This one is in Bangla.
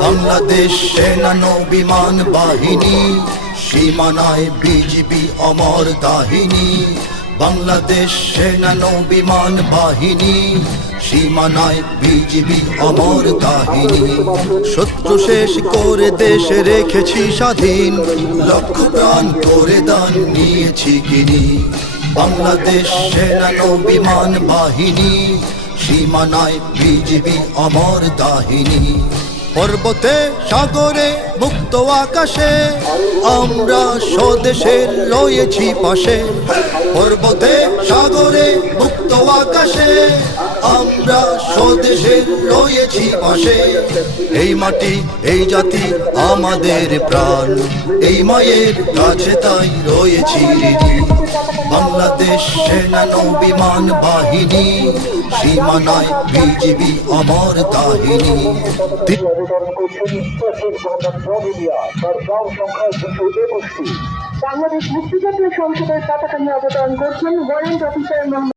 বাংলাদেশ সেনা নৌ-বিমান বাহিনী, সীমানায় বিজিবি অমর দাহিনী। বাংলাদেশ সেনা নৌ-বিমান বাহিনী, সীমানায় বিজিবি অমর দাহিনী। শত্রু শেষ করে দেশ রেখেছি স্বাধীন, লক্ষ প্রাণ করে দান নিয়েছি কিনি। বাংলাদেশ সেনা নৌ-বিমান বাহিনী, সীমানায় বিজিবি অমর দাহিনী। পর্বতে সাগরে মুক্ত আকাশে আমরা স্বদেশের রয়েছি পাশে। পর্বতে সাগরে মুক্ত আকাশে আমরা স্বদেশের রয়েছি পাশে। এই মাটি এই জাতি আমাদের প্রাণ, এই মায়ের কাছে তাই রয়েছি ঋণী। বাংলাদেশ সেনা নৌ-বিমান বাহিনী, সীমানায় বিজিবি অমর দাহিনী। বাংলাদেশ মুক্তিযোদ্ধা সংসদের পতাকা নিয়ে অবতরণ করছেন ওয়ারেন্ট অফিসার